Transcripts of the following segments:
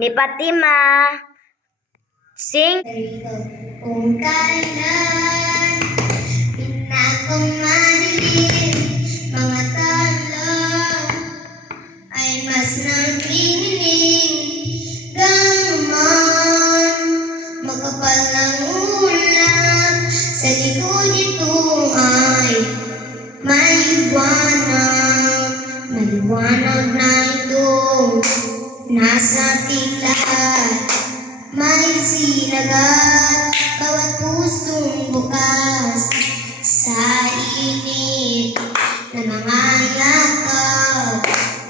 ni Fatima. Sing. Kung kailan pinagmamaliin mga tala ay mas naginiling gaman makapal ng ulan sa likod ito ay maliwanag na ito nasa titlahan may sinagat bawat pusong bukas sa init na mga yakap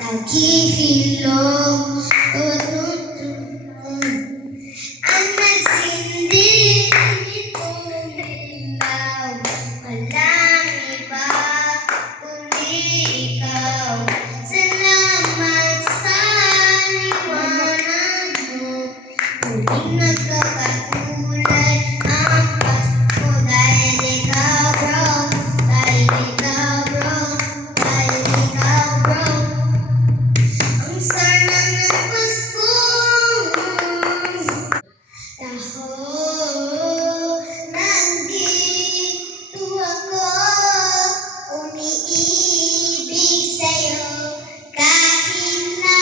naghihilom bawat nutunan ang nagsindi itong ilaw walang iba kundi ikaw salamat sa liwanag mo muling nagkakatulad ang Pasko dahil ikaw bro dahil ikaw bro dahil ikaw bro ang sarap ng Pasko taho nandito ako umiibig sa'yo kahit na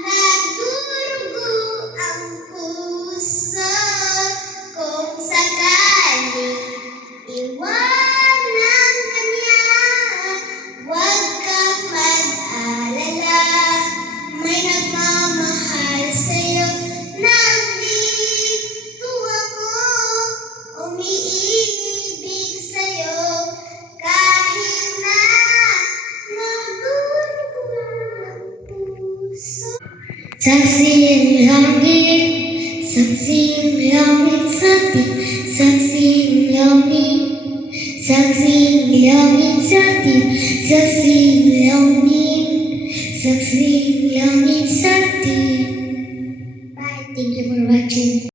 nagdurugo ang puso kung sakaling iwanan ka niya huwag kang mag-alala may nagmamahal sa'yo nandito ako umiibig sa'yo kahit na nagdurugo ang puso saksi ang langit sa atin saksi ang langit sa atin saksi ang langit sa atin